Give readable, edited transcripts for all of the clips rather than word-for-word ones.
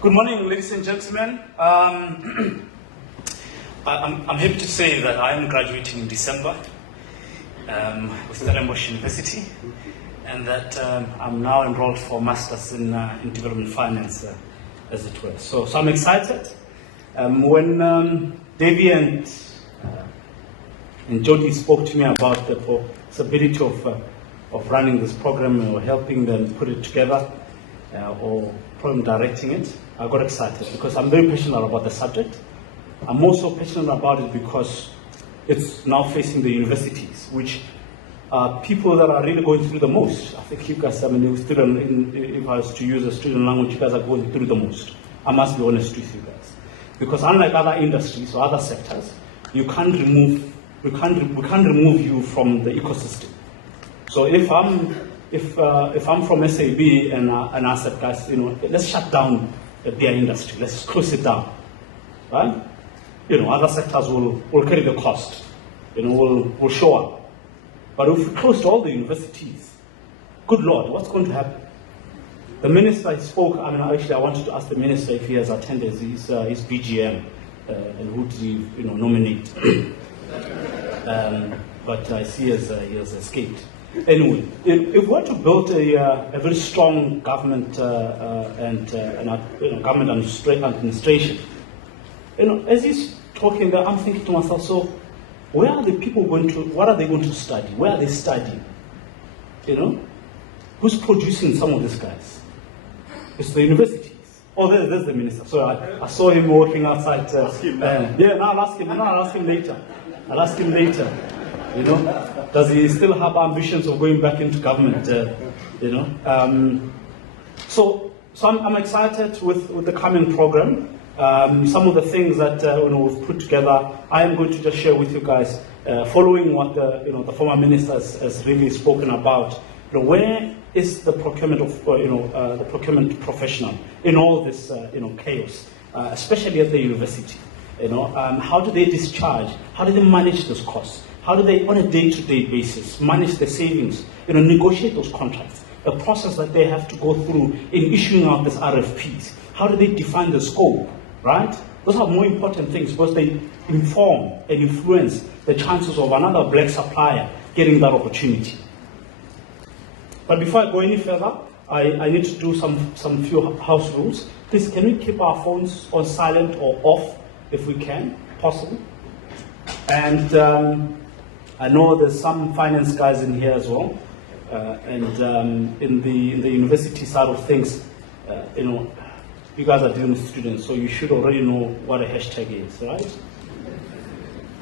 Good morning, ladies and gentlemen. I'm happy to say that I am graduating in December with Stellenbosch University, and that I'm now enrolled for Masters in Development Finance, as it were. So I'm excited. When Davy and Jody spoke to me about the possibility of running this program or helping them put it together, or program directing it, I got excited because I'm very passionate about the subject. I'm also passionate about it because it's now facing the universities, which are people that are really going through the most. I think you guys, if I was to use a student language, you guys are going through the most. I must be honest with you guys. Because unlike other industries or other sectors, we can't remove you from the ecosystem. So if I'm from SAB and I said, guys, let's shut down the beer industry, let's close it down, right? Other sectors will carry the cost, will show up. But if we closed all the universities, good Lord, what's going to happen? The minister spoke. Actually, I wanted to ask the minister if he has attended his BGM and who did he nominate. But I see he has escaped. Anyway, if we were to build a very strong government government administration, as he's talking there, I'm thinking to myself, so where are the people going to? What are they going to study? Where are they studying? Who's producing some of these guys? It's the universities. Oh, there's the minister. So I saw him walking outside. I'll ask him later. Does he still have ambitions of going back into government? So I'm excited with the coming program. Some of the things that we've put together, I am going to just share with you guys, following what the former minister has really spoken about. Where is the procurement of the procurement professional in all this chaos, especially at the university? How do they discharge? How do they manage those costs? How do they, on a day-to-day basis, manage the savings? Negotiate those contracts. The process that they have to go through in issuing out these RFPs. How do they define the scope? Right? Those are more important things because they inform and influence the chances of another black supplier getting that opportunity. But before I go any further, I need to do some few house rules. Please, can we keep our phones on silent or off if we can, possible? And I know there's some finance guys in here as well, and in the university side of things, you guys are dealing with students, so you should already know what a hashtag is, right?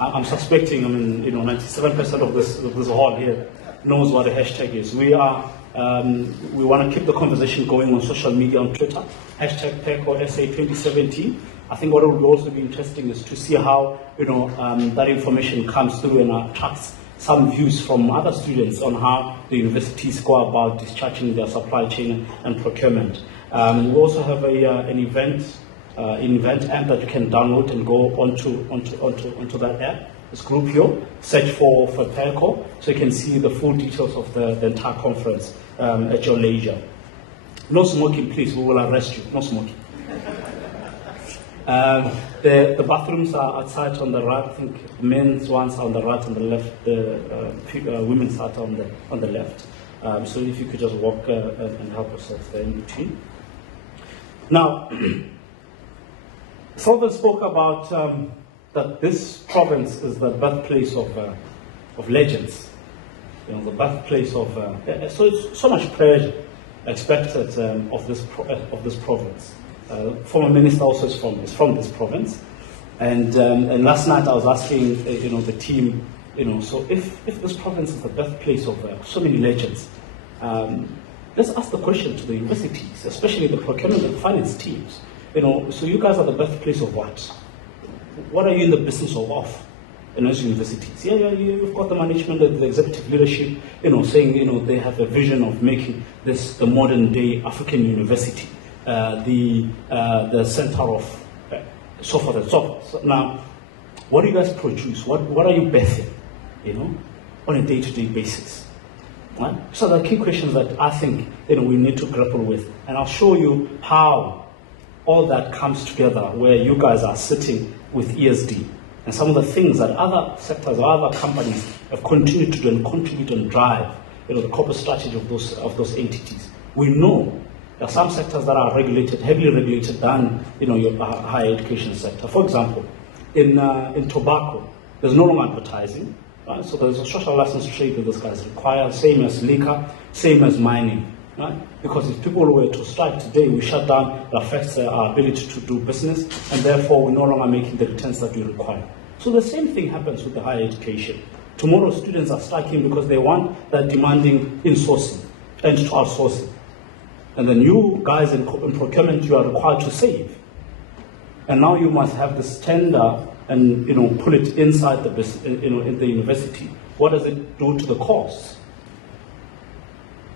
I'm suspecting, 97% of this hall here knows what a hashtag is. We want to keep the conversation going on social media, on Twitter, hashtag PECOSA 2017. I think what will also be interesting is to see how that information comes through and attracts some views from other students on how the universities go about discharging their supply chain and procurement. We also have an event app that you can download and go onto that app. This group here, search for PECO, so you can see the full details of the entire conference at your leisure. No smoking, please. We will arrest you. No smoking. The bathrooms are outside on the right. I think the men's ones are on the right and the left. The women's are on the left. So if you could just walk and help yourself there in between. Now, Sullivan spoke about that this province is the birthplace of legends. The birthplace of so it's so much praise expected of this province. Former minister also is from this province, and last night I was asking the team, so if this province is the birthplace of so many legends, let's ask the question to the universities, especially the procurement and finance teams. So you guys are the birthplace of what? What are you in the business of? As universities, you've got the management and the executive leadership, saying they have a vision of making this the modern day African university. The center of so forth and so forth. So now, what do you guys produce? What are you birthing, on a day-to-day basis? Right? So the key questions that I think we need to grapple with, and I'll show you how all that comes together where you guys are sitting with ESD and some of the things that other sectors or other companies have continued to do and contribute and drive, the corporate strategy of those entities. We know there are some sectors that are regulated, heavily regulated than your higher education sector. For example, in tobacco, there's no longer advertising, right? So there's a social license trade that those guys require, same as liquor, same as mining, right? Because if people were to strike today, we shut down, it affects our ability to do business, and therefore we're no longer making the returns that we require. So the same thing happens with the higher education. Tomorrow students are striking because they want that demanding insourcing and outsourcing. And then you guys in procurement, you are required to save. And now you must have this tender and pull it inside the in the university. What does it do to the costs?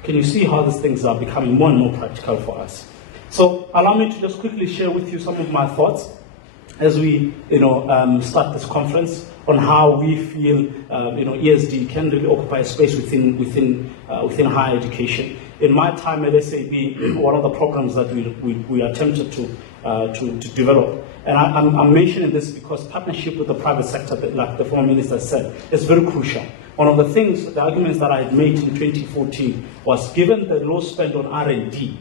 Can you see how these things are becoming more and more practical for us? So allow me to just quickly share with you some of my thoughts as we start this conference on how we feel ESD can really occupy a space within higher education. In my time at SAB, one of the programs that we attempted to develop, and I'm mentioning this because partnership with the private sector, like the former minister said, is very crucial. One of the things, the arguments that I had made in 2014 was, given the low spend on R&D,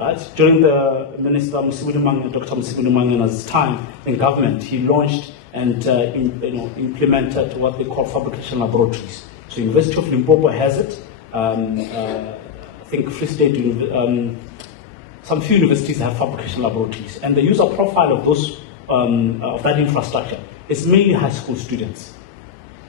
right, during the Minister Dr. Musibulimangena's time in government, he launched and implemented what they call fabrication laboratories. So University of Limpopo has it. I think Free State, some few universities have fabrication laboratories, and the user profile of those of that infrastructure is mainly high school students.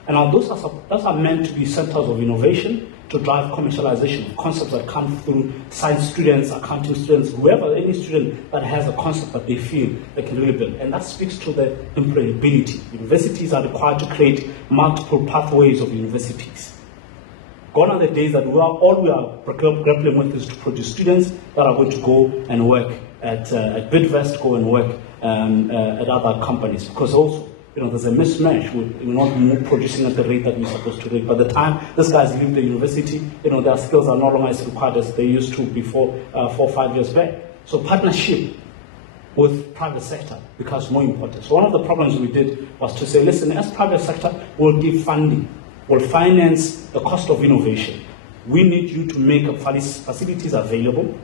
And now those are meant to be centers of innovation to drive commercialization of concepts that come through science students, accounting students, whoever, any student that has a concept that they feel they can really build. And that speaks to the employability. Universities are required to create multiple pathways of universities. Gone are the days that all we are grappling with is to produce students that are going to go and work at Bidvest, go and work at other companies, because also there's a mismatch. We're not producing at the rate that we're supposed to rate. By the time these guys leave the university, their skills are no longer as required as they used to before 4 or 5 years back. So partnership with private sector becomes more important. So one of the problems we did was to say, listen, as private sector, we'll give funding, we'll finance the cost of innovation. We need you to make facilities available,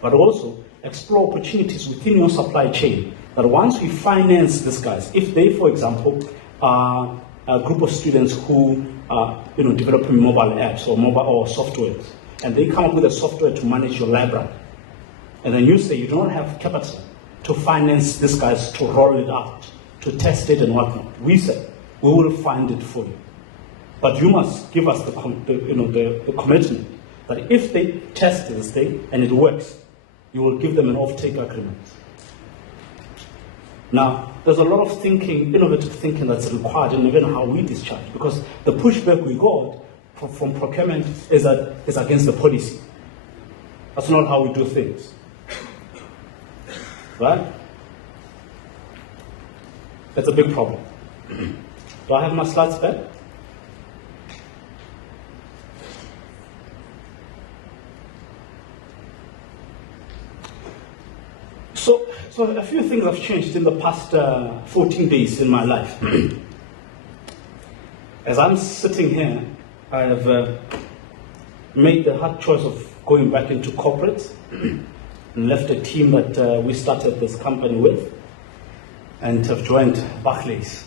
but also explore opportunities within your supply chain. That once we finance these guys, if they, for example, are a group of students who are developing mobile apps or softwares, and they come up with a software to manage your library, and then you say you do not have capital to finance these guys to roll it out, to test it and whatnot, we say we will fund it for you, but you must give us the commitment that if they test this thing and it works, you will give them an off-take agreement. Now, there's a lot of thinking, innovative thinking that's required in even how we discharge, because the pushback we got from procurement is that it's against the policy. That's not how we do things. Right? That's a big problem. Do I have my slides back? So a few things have changed in the past 14 days in my life. As I'm sitting here, I have made the hard choice of going back into corporate and left a team that we started this company with and have joined Barclays.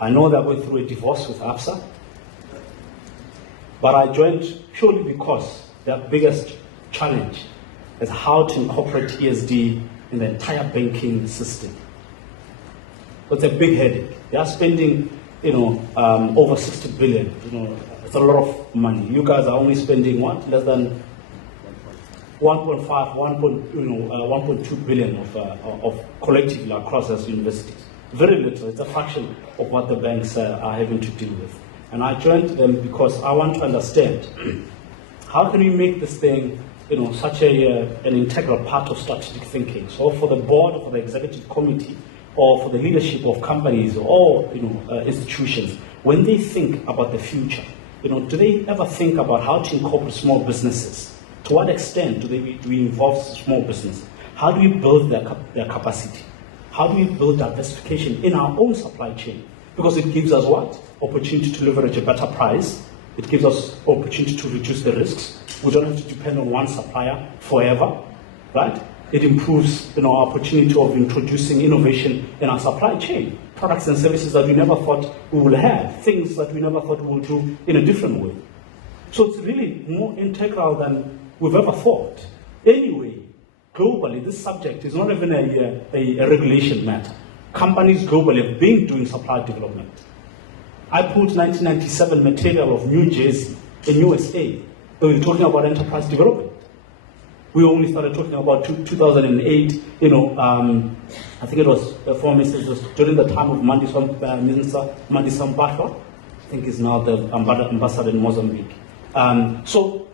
I know they're going through a divorce with ABSA, but I joined purely because their biggest challenge is how to incorporate ESD in the entire banking system. It's a big headache. They are spending, over 60 billion. It's a lot of money. You guys are only spending what? Less than 1.5, 1.2 billion of collectively across those universities. Very little. It's a fraction of what the banks are having to deal with. And I joined them because I want to understand how can we make this thing such an integral part of strategic thinking. So for the board, or for the executive committee, or for the leadership of companies or institutions, when they think about the future, do they ever think about how to incorporate small businesses? To what extent do we involve small business? How do we build their capacity? How do we build diversification in our own supply chain? Because it gives us what? Opportunity to leverage a better price. It gives us opportunity to reduce the risks. We don't have to depend on one supplier forever, right? It improves our opportunity of introducing innovation in our supply chain, products and services that we never thought we would have, things that we never thought we would do in a different way. So it's really more integral than we've ever thought. Anyway, globally, this subject is not even a regulation matter. Companies globally have been doing supply development. I pulled 1997 material of New Jersey in USA. They were talking about enterprise development. We only started talking about 2008, I think it was during the time of Minister Mandisa Mpahla, I think is now the ambassador in Mozambique. So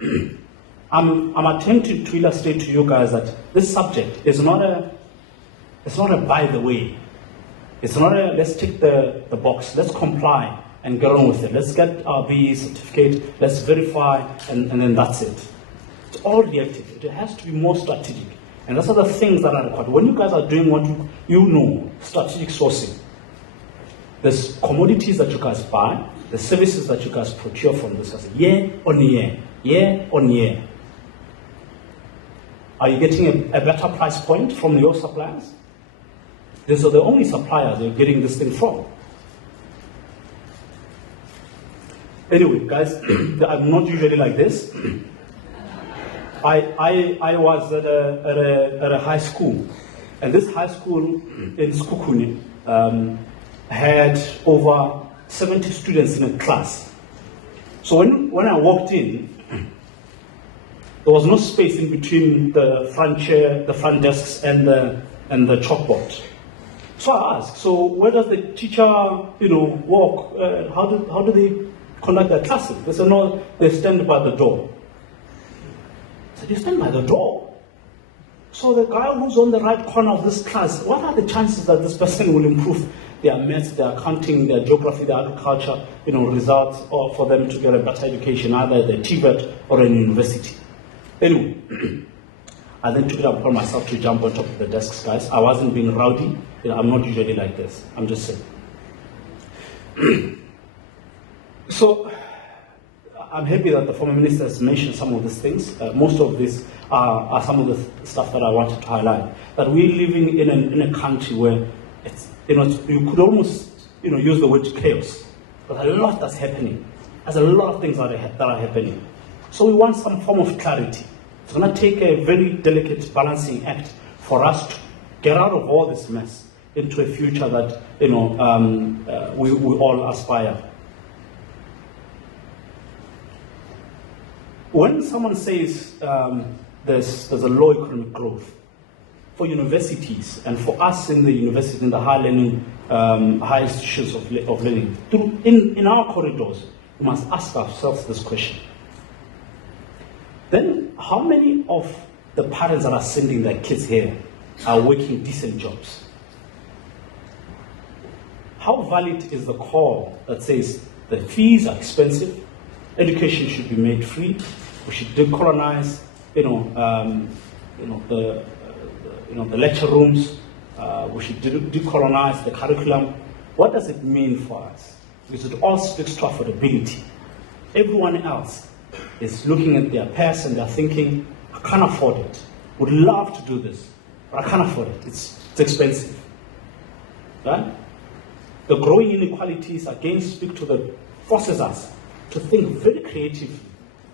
I'm attempting to illustrate to you guys that this subject is not a by the way. It's not a let's tick the box, let's comply and get on with it. Let's get our BE certificate, let's verify, and then that's it. It's all reactive. It has to be more strategic. And those are the things that are required. When you guys are doing what you know, strategic sourcing, there's commodities that you guys buy, the services that you guys procure from this guys, year on year. Are you getting a better price point from your suppliers? These are the only suppliers you're getting this thing from. Anyway, guys, I'm not usually like this. I was at a high school, and this high school in Phukhubye had over 70 students in a class. So when I walked in, there was no space in between the front chair, the front desks, and the chalkboard. So I asked, so where does the teacher, walk? How do they conduct their classes? They said, no, they stand by the door. I said, you stand by the door? So the guy who's on the right corner of this class, what are the chances that this person will improve their maths, their accounting, their geography, their agriculture, results, or for them to get a better education, either at the TVET or in university? Anyway, I then took it upon myself to jump on top of the desks, guys. I wasn't being rowdy. I'm not usually like this. I'm just saying. So, I'm happy that the former minister has mentioned some of these things. Most of these are some of the stuff that I wanted to highlight. That we're living in a country where it's, you could almost use the word chaos. There's a lot that's happening. There's a lot of things that are happening. So we want some form of clarity. It's going to take a very delicate balancing act for us to get out of all this mess into a future that we all aspire. When someone says there's a low economic growth for universities and for us in the university, in the high learning, high institutions of learning, in our corridors, we must ask ourselves this question. Then, how many of the parents that are sending their kids here are working decent jobs? How valid is the call that says the fees are expensive, education should be made free, we should decolonize, the lecture rooms, we should decolonize the curriculum? What does it mean for us? Because it all speaks to affordability. Everyone else is looking at their past and they're thinking, I can't afford it. Would love to do this, but I can't afford it. It's expensive. Right? The growing inequalities again forces us to think very creatively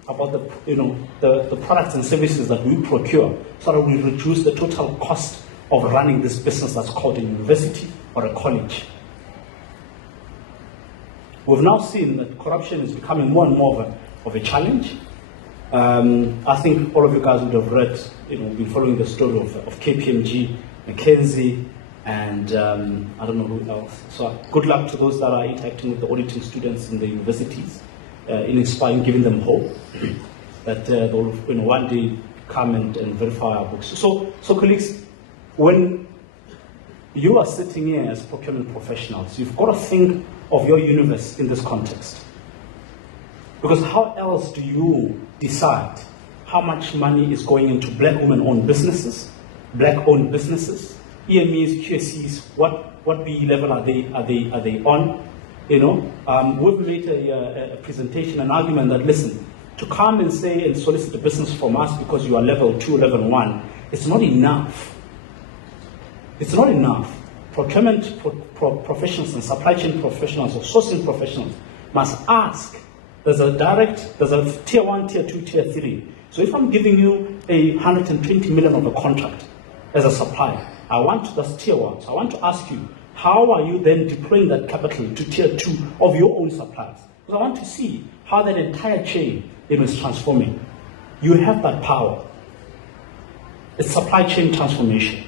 about the products and services that we procure so that we reduce the total cost of running this business that's called a university or a college. We've now seen that corruption is becoming more and more of a challenge. I think all of you guys would have read, been following the story of KPMG, McKinsey, and I don't know who else. So good luck to those that are interacting with the auditing students in the universities, in inspiring, giving them hope that they will one day come and verify our books. So colleagues, when you are sitting here as procurement professionals, you've got to think of your universe in this context. Because how else do you decide how much money is going into black women-owned businesses black-owned businesses, EMEs, QSCs, what BE level are they on? You know, we've made a presentation, an argument that, listen, to come and say and solicit a business from us because you are level 2, level 1, it's not enough. It's not enough. Procurement professionals and supply chain professionals or sourcing professionals must ask. There's a tier 1, tier 2, tier 3. So if I'm giving you 120 million of a contract as a supplier, that's tier 1. So I want to ask you, how are you then deploying that capital to tier 2 of your own suppliers? Because I want to see how that entire chain is transforming. You have that power. It's supply chain transformation.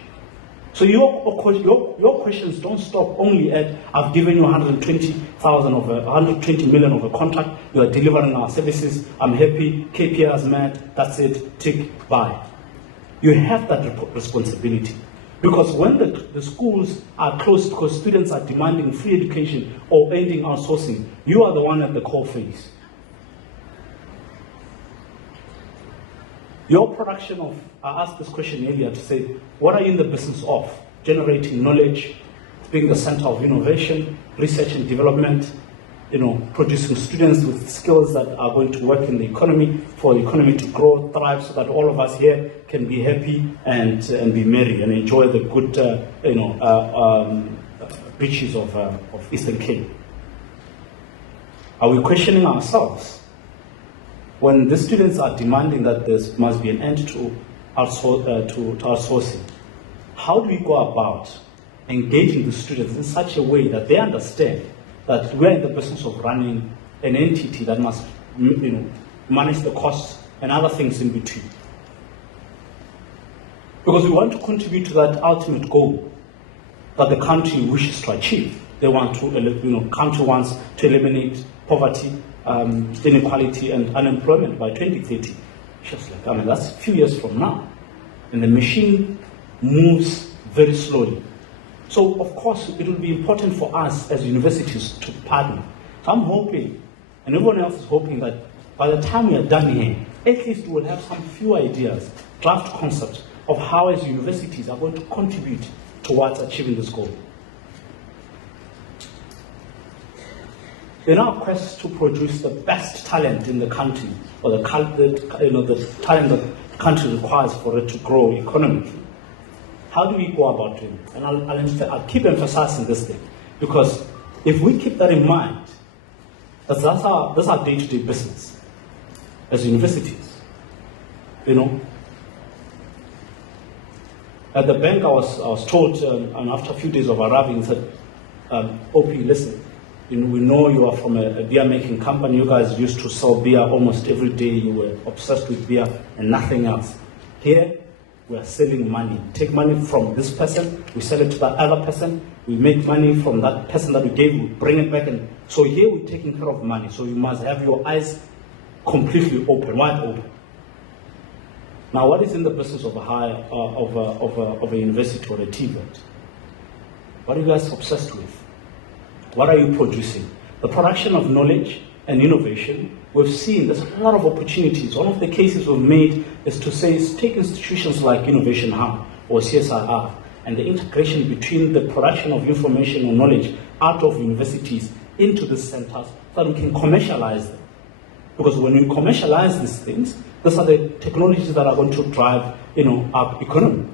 So your questions don't stop only at, I've given you 120 million of a contract, you are delivering our services, I'm happy, KPIs met, that's it, tick, bye. You have that responsibility. Because when the schools are closed because students are demanding free education or ending outsourcing, you are the one at the core phase. Your production of, I asked this question earlier to say, what are you in the business of? Generating knowledge, being the center of innovation, research and development, producing students with skills that are going to work in the economy, for the economy to grow, thrive, so that all of us here can be happy and be merry and enjoy the good, beaches of Eastern Cape. Are we questioning ourselves? When the students are demanding that there must be an end to outsourcing, how do we go about engaging the students in such a way that they understand that we're in the business of running an entity that must manage the costs and other things in between? Because we want to contribute to that ultimate goal that the country wishes to achieve. They want to, country wants to eliminate poverty, inequality and unemployment by 2030. Just like, that's a few years from now. And the machine moves very slowly. So, of course, it will be important for us as universities to partner. So I'm hoping, and everyone else is hoping, that by the time we are done here, at least we will have some few ideas, draft concepts of how as universities are going to contribute towards achieving this goal. In our quest to produce the best talent in the country, or the talent that the country requires for it to grow economically, how do we go about doing it? And I'll keep emphasizing this thing, because if we keep that in mind, that's our day-to-day business as universities. At the bank, I was told, and after a few days of arriving, said, OP, listen, we know you are from a beer-making company. You guys used to sell beer almost every day. You were obsessed with beer and nothing else. Here, we are selling money. Take money from this person, we sell it to that other person, we make money from that person that we gave, we bring it back. And so here we're taking care of money. So you must have your eyes completely open, wide open. Now, what is in the business of a university or a TVET? What are you guys obsessed with? What are you producing? The production of knowledge and innovation, we've seen there's a lot of opportunities. One of the cases we've made is to say, take institutions like Innovation Hub or CSIR and the integration between the production of information and knowledge out of universities into the centers so that we can commercialize them. Because when we commercialize these things, these are the technologies that are going to drive our economy.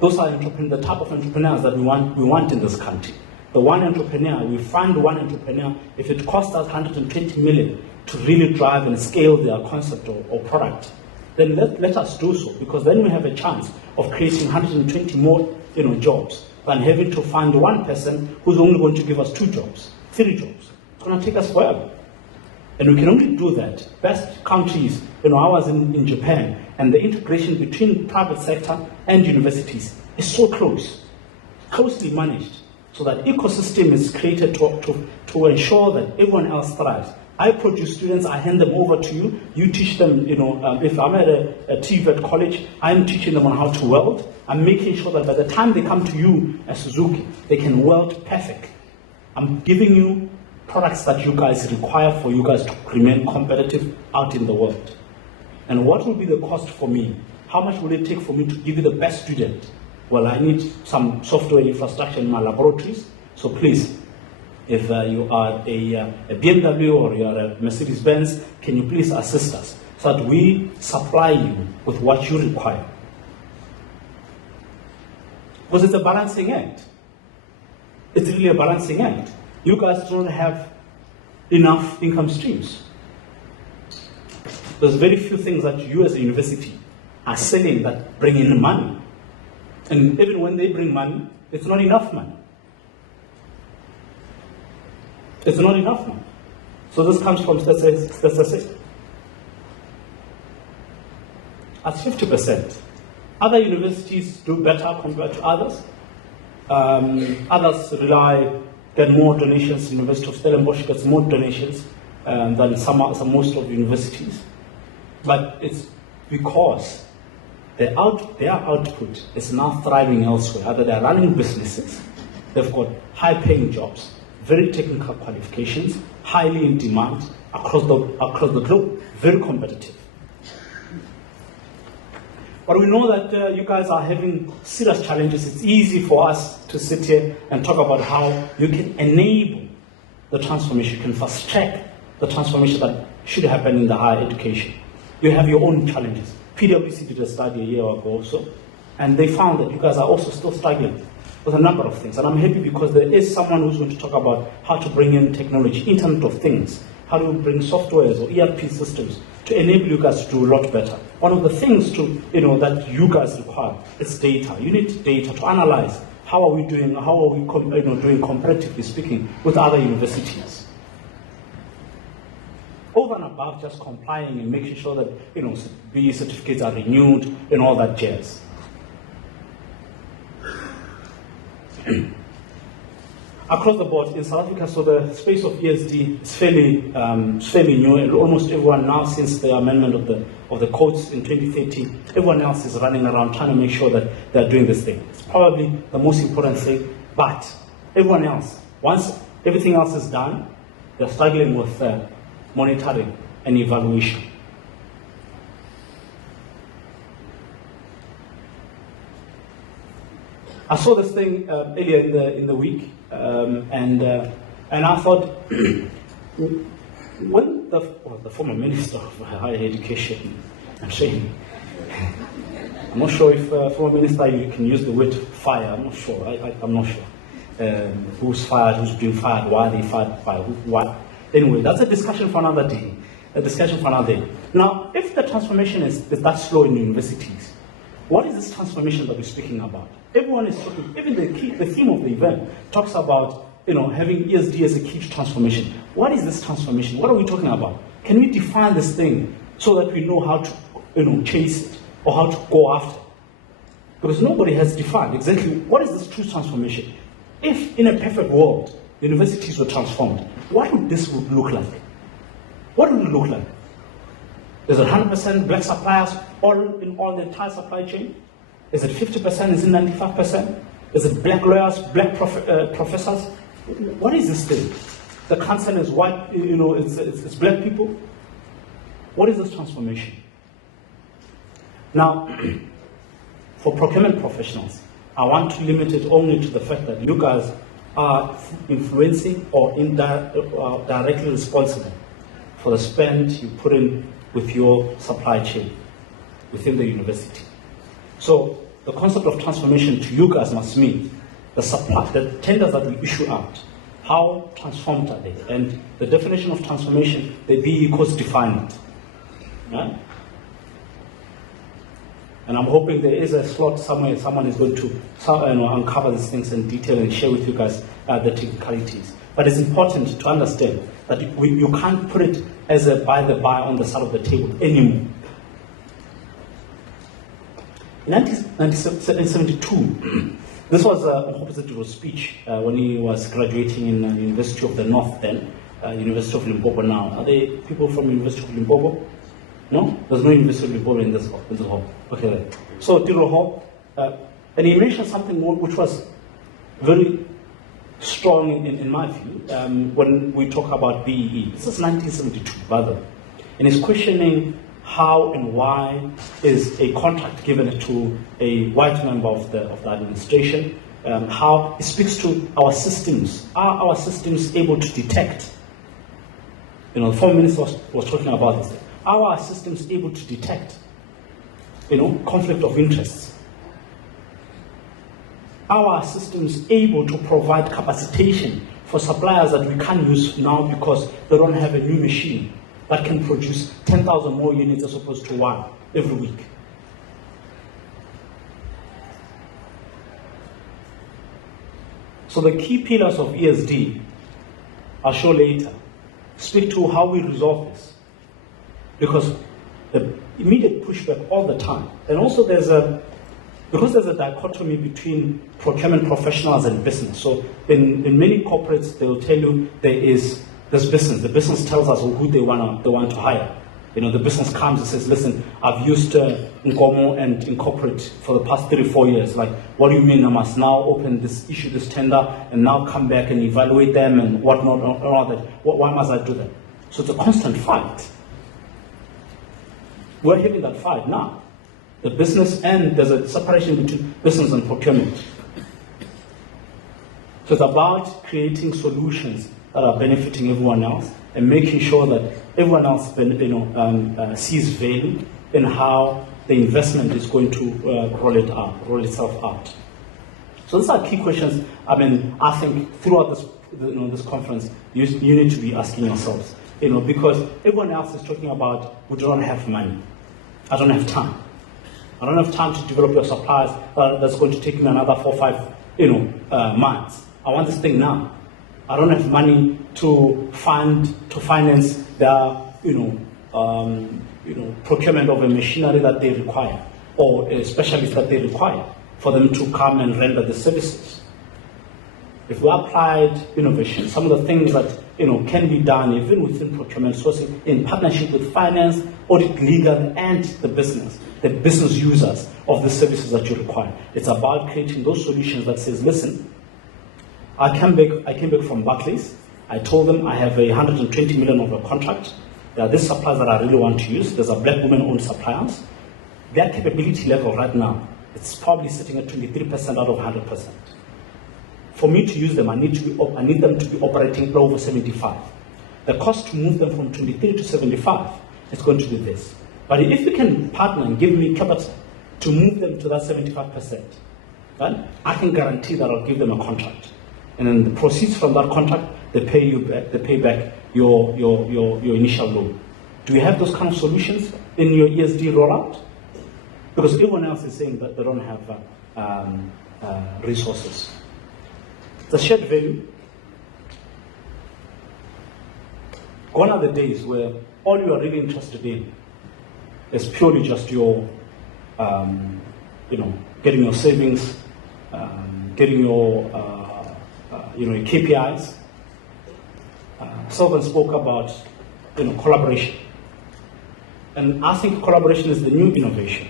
Those are the type of entrepreneurs that we want in this country. The one entrepreneur, we find one entrepreneur, if it costs us 120 million to really drive and scale their concept or product, then let us do so, because then we have a chance of creating 120 more jobs than having to find one person who's only going to give us 2 jobs, 3 jobs. It's going to take us forever. And we can only do that. Best countries, I was in Japan, and the integration between private sector and universities is so closely managed, so that ecosystem is created to ensure that everyone else thrives. I produce students, I hand them over to you, you teach them, if I'm at a TVET college, I'm teaching them on how to weld. I'm making sure that by the time they come to you as Suzuki, they can weld perfect. I'm giving you products that you guys require for you guys to remain competitive out in the world. And what will be the cost for me? how much will it take for me to give you the best student? Well, I need some software infrastructure in my laboratories. So please, if you are a BMW or you are a Mercedes-Benz, can you please assist us so that we supply you with what you require? Because it's a balancing act. It's really a balancing act. You guys don't have enough income streams. There's very few things that you as a university are selling that bring in money. And even when they bring money, it's not enough money. It's not enough money. So this comes from statistics. At 50%. Other universities do better compared to others. Others get more donations. The University of Stellenbosch gets more donations than most of the universities. But it's because their output is now thriving elsewhere. Either they're running businesses, they've got high-paying jobs, very technical qualifications, highly in demand across the globe, very competitive. But we know that you guys are having serious challenges. It's easy for us to sit here and talk about how you can enable the transformation, you can fast track the transformation that should happen in the higher education. You have your own challenges. PwC did a study a year ago also, and they found that you guys are also still struggling with a number of things. And I'm happy because there is someone who's going to talk about how to bring in technology, Internet of Things, how to bring softwares or ERP systems to enable you guys to do a lot better. One of the things that you guys require is data. You need data to analyze how are we doing, doing comparatively speaking with other universities. Over and above just complying and making sure that BE certificates are renewed and all that jazz. Across the board in South Africa, so the space of ESD is fairly new, and almost everyone now, since the amendment of the codes in 2013, everyone else is running around trying to make sure that they're doing this thing. It's probably the most important thing, but everyone else, once everything else is done, they're struggling with monitoring and evaluation. I saw this thing earlier in the week, and I thought, when the former Minister of Higher Education, I'm not sure if former minister you can use the word fire. I'm not sure. I'm not sure who's fired, who's being fired, why they fired, why. Anyway, that's a discussion for another day. Now, if the transformation is that slow in universities, what is this transformation that we're speaking about? Everyone is talking, even the theme of the event talks about having ESD as a key to transformation. What is this transformation? What are we talking about? Can we define this thing so that we know how to chase it or how to go after it? Because nobody has defined exactly what is this true transformation. If in a perfect world, universities were transformed, what would this look like? What would it look like? Is it 100% black suppliers in all the entire supply chain? Is it 50%? Is it 95%? Is it black lawyers, black professors? What is this thing? The concern is white, it's black people. What is this transformation? Now, for procurement professionals, I want to limit it only to the fact that you guys are influencing or directly responsible for the spend you put in with your supply chain within the university. So the concept of transformation to you guys must mean the tenders that we issue out, how transformed are they? And the definition of transformation, the BE codes define it. Yeah? And I'm hoping there is a slot somewhere, someone is going to uncover these things in detail and share with you guys the technicalities. But it's important to understand that you can't put it as a by the by on the side of the table anymore. In 1972, this was Octavius' speech when he was graduating in the University of the North then, University of Limpopo now. Are there people from University of Limpopo? No? There's no University of Limpopo in this hall. Okay. So Tiro Hall, and he mentioned something which was very strong in my view when we talk about BEE. This is 1972, rather. And he's questioning how and why is a contract given to a white member of the administration. How it speaks to our systems. Are our systems able to detect? The former minister was talking about this. Are our systems able to detect, conflict of interests? Are our systems able to provide capacitation for suppliers that we can't use now because they don't have a new machine that can produce 10,000 more units as opposed to one every week? So the key pillars of ESD, I'll show later, speak to how we resolve this. Because the immediate pushback all the time, and also because there's a dichotomy between procurement professionals and business. So in many corporates, they will tell you there's business. The business tells us who they want to hire. The business comes and says, listen, I've used Nkomo and Incorporate for the past 3-4 years. Like, what do you mean I must now issue this tender and now come back and evaluate them and whatnot, all that? Why must I do that? So it's a constant fight. We're having that fight now. The business, and there's a separation between business and procurement. So it's about creating solutions that are benefiting everyone else and making sure that everyone else sees value in how the investment is going to roll itself out. So these are key questions. I think throughout this conference, you need to be asking yourselves, because everyone else is talking about, we don't have money. I don't have time. I don't have time to develop your supplies. That's going to take me another 4 or 5, months. I want this thing now. I don't have money to finance the procurement of a machinery that they require or a specialist that they require for them to come and render the services. If we applied innovation, some of the things that can be done even within procurement sourcing in partnership with finance, audit, legal, and the business users of the services that you require. It's about creating those solutions that says, listen, I came back from Barclays. I told them I have 120 million of a contract. There are these suppliers that I really want to use. There's a black women-owned suppliers. Their capability level right now, it's probably sitting at 23% out of 100%. For me to use them, I need them to be operating over 75. The cost to move them from 23 to 75 is going to be this. But if you can partner and give me capital to move them to that 75%, right, I can guarantee that I'll give them a contract. And then the proceeds from that contract, they pay back your initial loan. Do you have those kind of solutions in your ESD rollout? Because everyone else is saying that they don't have resources. The shared value. Gone are the days where all you are really interested in is purely just your, getting your savings, getting your KPIs. Someone spoke about, collaboration. And I think collaboration is the new innovation.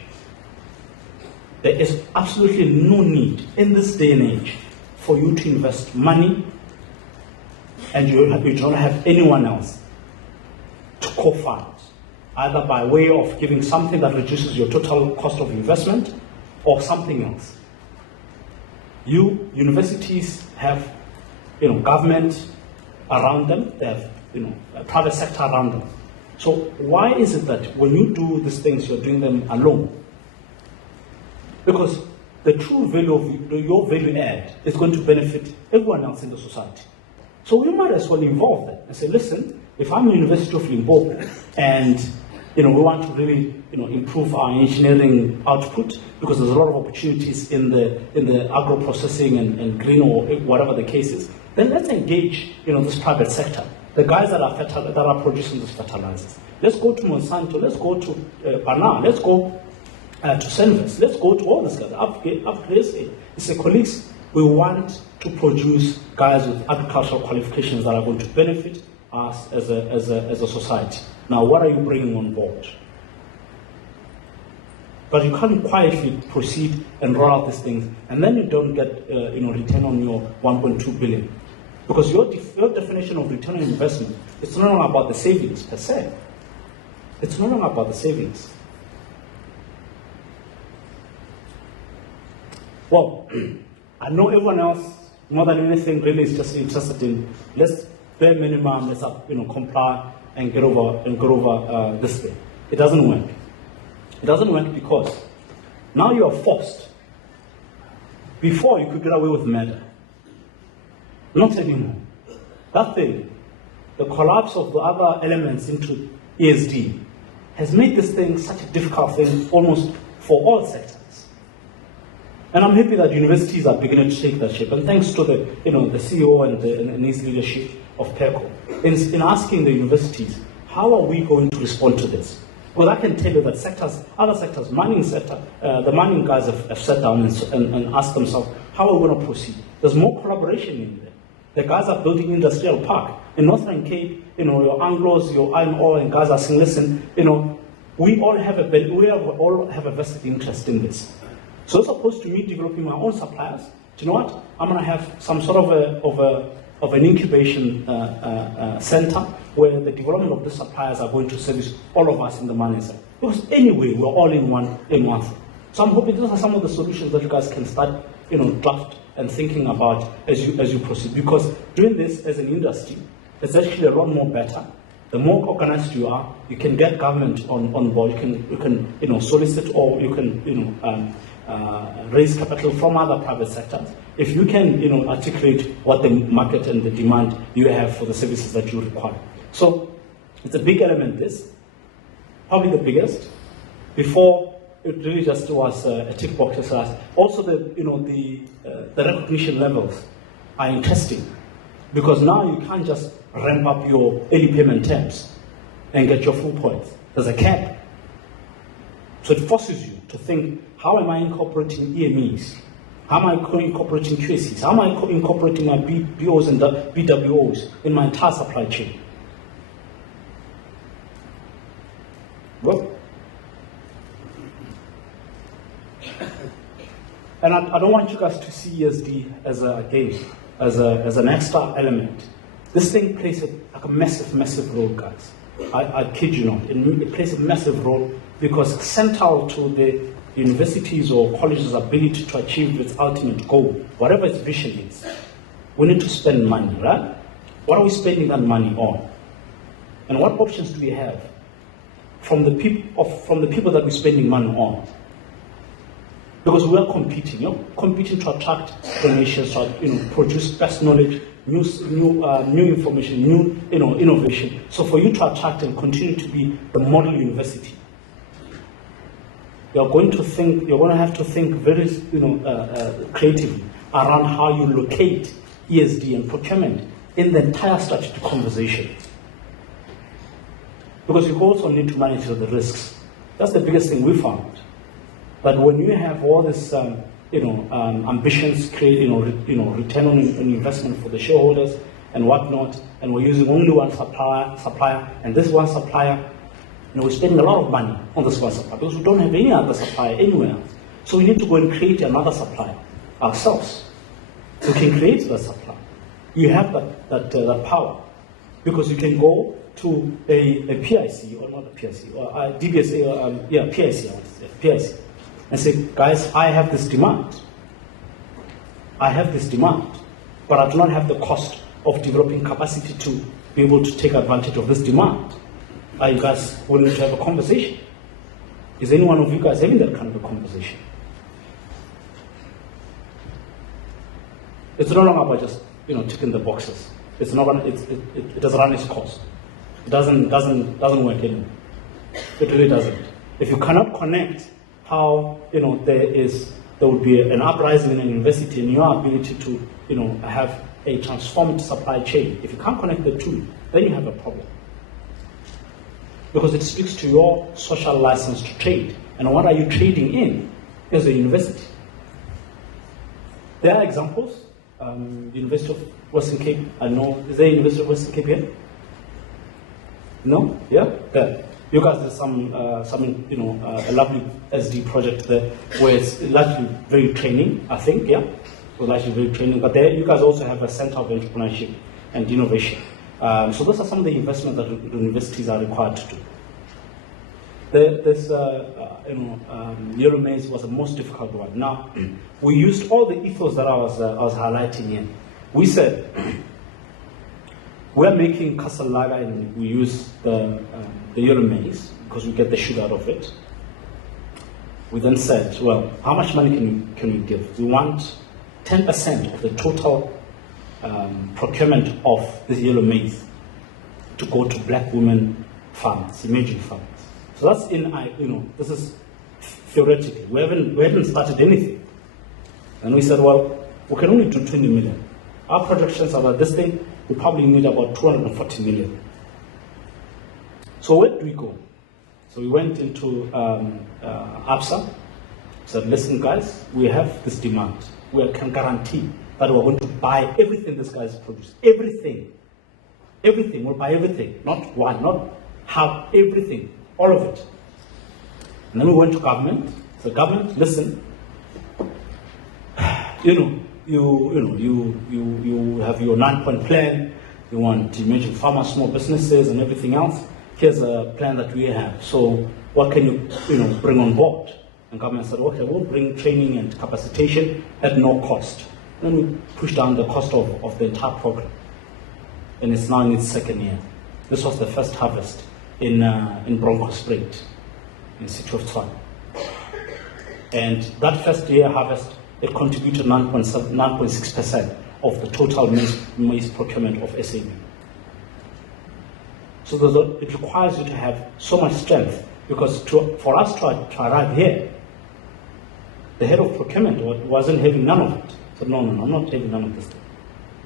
There is absolutely no need in this day and age for you to invest money and you don't have anyone else to co-fund, either by way of giving something that reduces your total cost of investment or something else. Universities have, government around them, they have, a private sector around them. So why is it that when you do these things, you're doing them alone? Because the true value of your value add is going to benefit everyone else in the society. So we might as well involve them and say, listen, if I'm the University of Limpopo and we want to really improve our engineering output because there's a lot of opportunities in the agro processing and green or whatever the case is, then let's engage this private sector. The guys that are producing these fertilizers. Let's go to Monsanto, let's go to Banana, let's go to Senvest, let's go to all these guys, upgrade. It's a colleagues. We want to produce guys with agricultural qualifications that are going to benefit us as a society. Now, what are you bringing on board? But you can't quietly proceed and roll out these things, and then you don't get return on your 1.2 billion. Because your definition of return on investment is not about the savings per se. It's no longer about the savings. Well, I know everyone else, more than anything, really is just interested in let's bare minimum, let's comply and get over this thing. It doesn't work. It doesn't work because now you are forced. Before you could get away with murder. Not anymore. That thing, the collapse of the other elements into ESD, has made this thing such a difficult thing almost for all sectors. And I'm happy that universities are beginning to take that shape. And thanks to the CEO and his leadership of PECO, in asking the universities, how are we going to respond to this? Well, I can tell you that other sectors, mining sector, the mining guys have sat down and asked themselves, how are we going to proceed? There's more collaboration in there. The guys are building industrial park. In Northern Cape, your Anglos, your iron ore and guys are saying, listen, we all have a vested interest in this. So as opposed to me developing my own suppliers, do you know what? I'm going to have some sort of an incubation center where the development of the suppliers are going to service all of us in the mining sector. Because anyway, we're all in one thing. So I'm hoping these are some of the solutions that you guys can start, draft and thinking about as you proceed. Because doing this as an industry, it's actually a lot more better. The more organized you are, you can get government on board. You can solicit, or you can raise capital from other private sectors. If you can articulate what the market and the demand you have for the services that you require. So it's a big element, this, probably the biggest. Before, it really just was a tick box exercise. Also, the recognition levels are interesting, because now you can't just ramp up your early payment terms and get your full points. There's a cap. So it forces you to think, how am I incorporating EMEs? How am I incorporating QSCs? How am I incorporating my BOs and BWOs in my entire supply chain? Well, and I don't want you guys to see ESD as an extra element. This thing plays a massive role, guys. I kid you not. It plays a massive role, because central to the universities or colleges' ability to achieve its ultimate goal, whatever its vision is, we need to spend money, right? What are we spending that money on? And what options do we have from the people that we're spending money on? Because we are competing, competing to attract donations, to produce best knowledge, new information, new innovation. So for you to attract and continue to be the model university, you're going to have to think very creatively around how you locate ESD and procurement in the entire strategic conversation. Because you also need to manage the risks. That's the biggest thing we found. But when you have all this, ambitions, create, return on investment for the shareholders and whatnot, and we're using only one supplier, and this one supplier, we're spending a lot of money on this one supplier because we don't have any other supplier anywhere else. So we need to go and create another supplier ourselves. We can create that supplier. You have that power, because you can go to a PIC, or not a PIC, or a DBSA, PIC, I want to say, PIC, and say, guys, I have this demand. But I do not have the cost of developing capacity to be able to take advantage of this demand. Are you guys willing to have a conversation? Is any one of you guys having that kind of a conversation? It's no longer about just ticking the boxes. It's not gonna, it doesn't run its course. It doesn't work anymore. It really doesn't. If you cannot connect how there would be an uprising in a university and your ability to have a transformed supply chain, if you can't connect the two, then you have a problem. Because it speaks to your social license to trade. And what are you trading in as a university? There are examples. University of Western Cape, I know. Is there a University of Western Cape here? No? Yeah? There. You guys did a lovely SD project there, where it's largely very training, I think, yeah? So largely very training. But there, you guys also have a center of entrepreneurship and innovation. So those are some of the investments that universities are required to do. This yellow maize was the most difficult one. Now, we used all the ethos that I was highlighting here. We said, we're making castle lager and we use the yellow maize because we get the sugar out of it. We then said, well, how much money can we give? We want 10% of the total procurement of this yellow maize to go to black women farmers, emerging farmers. So that's this is theoretically. We haven't started anything. And we said, well, we can only do 20 million. Our projections about this thing, we probably need about 240 million. So where do we go? So we went into ABSA, said, listen guys, we have this demand. We can guarantee that we're going to buy everything this guy's produced. Everything. Everything, we'll buy everything. Not one, not half, everything. All of it. And then we went to government. So government, listen, you have your 9-point plan. You want emerging farmers, small businesses, and everything else. Here's a plan that we have. So what can you bring on board? And government said, okay, we'll bring training and capacitation at no cost. Then we pushed down the cost of the entire program. And it's now in its second year. This was the first harvest in Bronkhorstspruit, in City of Tshwane. And that first year harvest, it contributed 9.6% of the total maize procurement of SAB. So it requires you to have so much strength, because for us to arrive here, the head of procurement wasn't having none of it. So no, I'm not having none of this thing.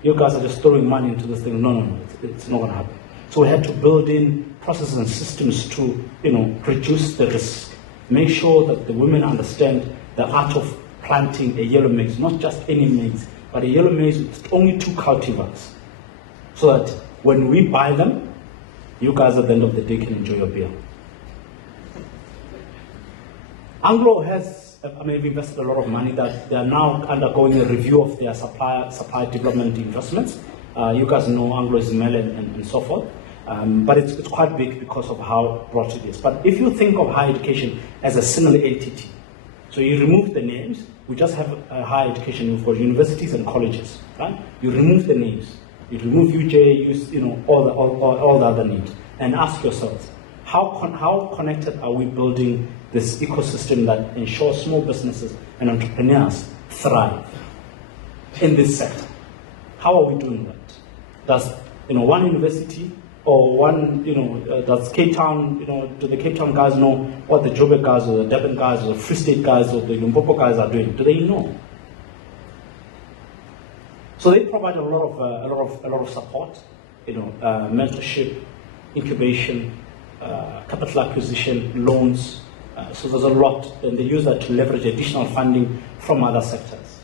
You guys are just throwing money into this thing. No, it's not going to happen. So we had to build in processes and systems to, reduce the risk. Make sure that the women understand the art of planting a yellow maize, not just any maize, but a yellow maize with only 2 cultivars. So that when we buy them, you guys at the end of the day can enjoy your beer. Anglo has invested a lot of money that they are now undergoing a review of their supply development investments. You guys know Anglo is Mel and so forth. But it's quite big because of how broad it is. But if you think of higher education as a single entity, so you remove the names, we just have a higher education for universities and colleges, right? You remove the names, you remove UJ, all the other names, and ask yourselves, how connected are we building this ecosystem that ensures small businesses and entrepreneurs thrive in this sector? How are we doing that? Does one university or one, does Cape Town, do the Cape Town guys know what the Joburg guys or the Durban guys or the Free State guys or the Limpopo guys are doing? Do they know? So they provide a lot of support, mentorship, incubation, capital acquisition, loans. So there's a lot, and they use that to leverage additional funding from other sectors.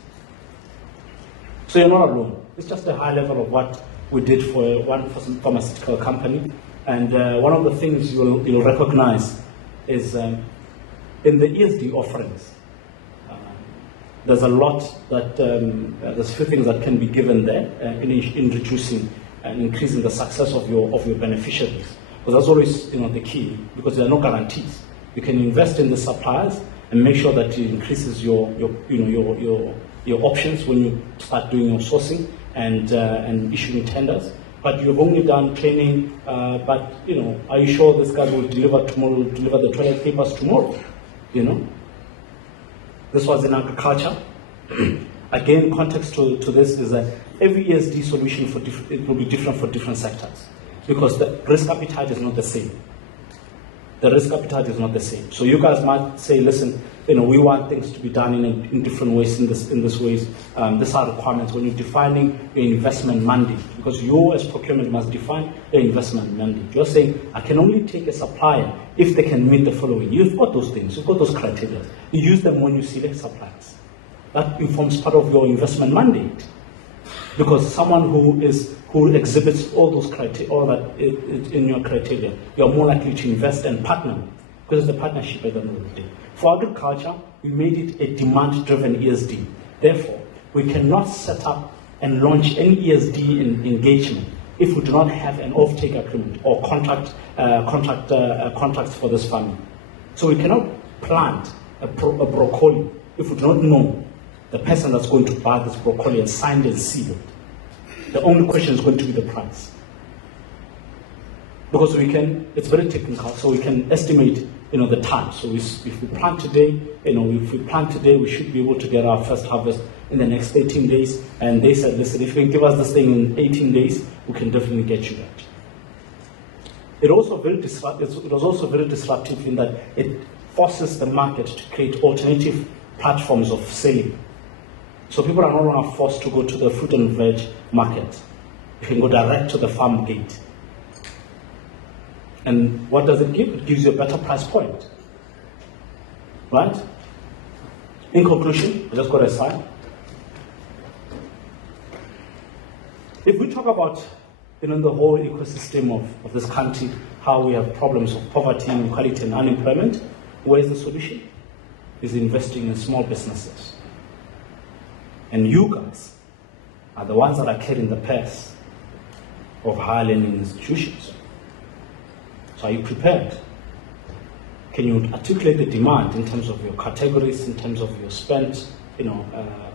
So you're not alone. It's just a high level of what we did for one pharmaceutical company. And one of the things you'll recognize is in the ESD offerings, there's a lot that, there's a few things that can be given there in reducing and increasing the success of your beneficiaries. Because that's always the key, because there are no guarantees. You can invest in the suppliers and make sure that it increases your options when you start doing your sourcing and issuing tenders. But you've only done training, but are you sure this guy will deliver tomorrow, will deliver the toilet papers tomorrow? This was in agriculture. Again, context to this is that every ESD solution it will be different for different sectors, because the risk appetite is not the same. The risk appetite is not the same. So you guys might say, listen, we want things to be done in different ways, in this ways. These are requirements when you're defining your investment mandate, because you as procurement must define your investment mandate. You're saying, I can only take a supplier if they can meet the following. You've got those things, you've got those criteria. You use them when you select suppliers. That informs part of your investment mandate. Because someone who exhibits all those criteria, all that in your criteria, you're more likely to invest and partner, because it's a partnership at the end of the day. For agriculture, we made it a demand-driven ESD. Therefore, we cannot set up and launch any ESD engagement if we do not have an off-take agreement or contracts for this farming. So we cannot plant a broccoli if we do not know the person that's going to buy this broccoli and signed and sealed. The only question is going to be the price. Because it's very technical, so we can estimate, the time. So if we plant today, we should be able to get our first harvest in the next 18 days. And they said, listen, if you can give us this thing in 18 days, we can definitely get you that. It was also very disruptive in that it forces the market to create alternative platforms of selling. So people are no longer forced to go to the fruit and veg market. You can go direct to the farm gate. And what does it give? It gives you a better price point. Right? In conclusion, I just got a slide. If we talk about the whole ecosystem of this country, how we have problems of poverty, inequality, and unemployment, where's the solution? Is investing in small businesses. And you guys are the ones that are carrying the purse of higher learning institutions. So are you prepared? Can you articulate the demand in terms of your categories, in terms of your spend,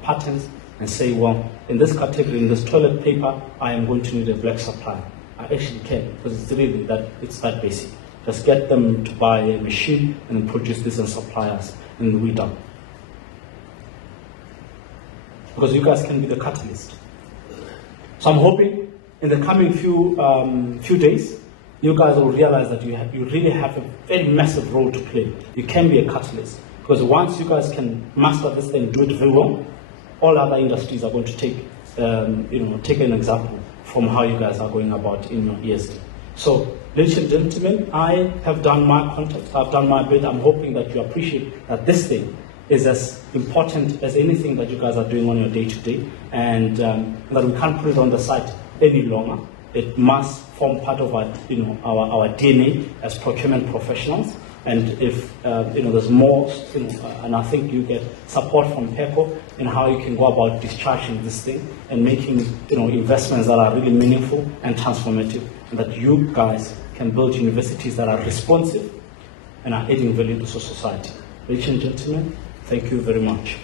patterns, and say, well, in this category, in this toilet paper, I am going to need a black supply. I actually can, because it's really that basic. Just get them to buy a machine and then produce this and supply us, and we're done. Because you guys can be the catalyst. So I'm hoping in the coming few days, you guys will realize that you really have a very massive role to play. You can be a catalyst. Because once you guys can master this and do it very well, all other industries are going to take an example from how you guys are going about in your ESD. So, ladies and gentlemen, I have done my context, I've done my bit. I'm hoping that you appreciate that this thing is as important as anything that you guys are doing on your day-to-day, and that we can't put it on the side any longer. It must form part of our DNA as procurement professionals. And if there's more, and I think you get support from PECO in how you can go about discharging this thing and making investments that are really meaningful and transformative, and that you guys can build universities that are responsive and are adding value to society. Ladies and gentlemen, thank you very much.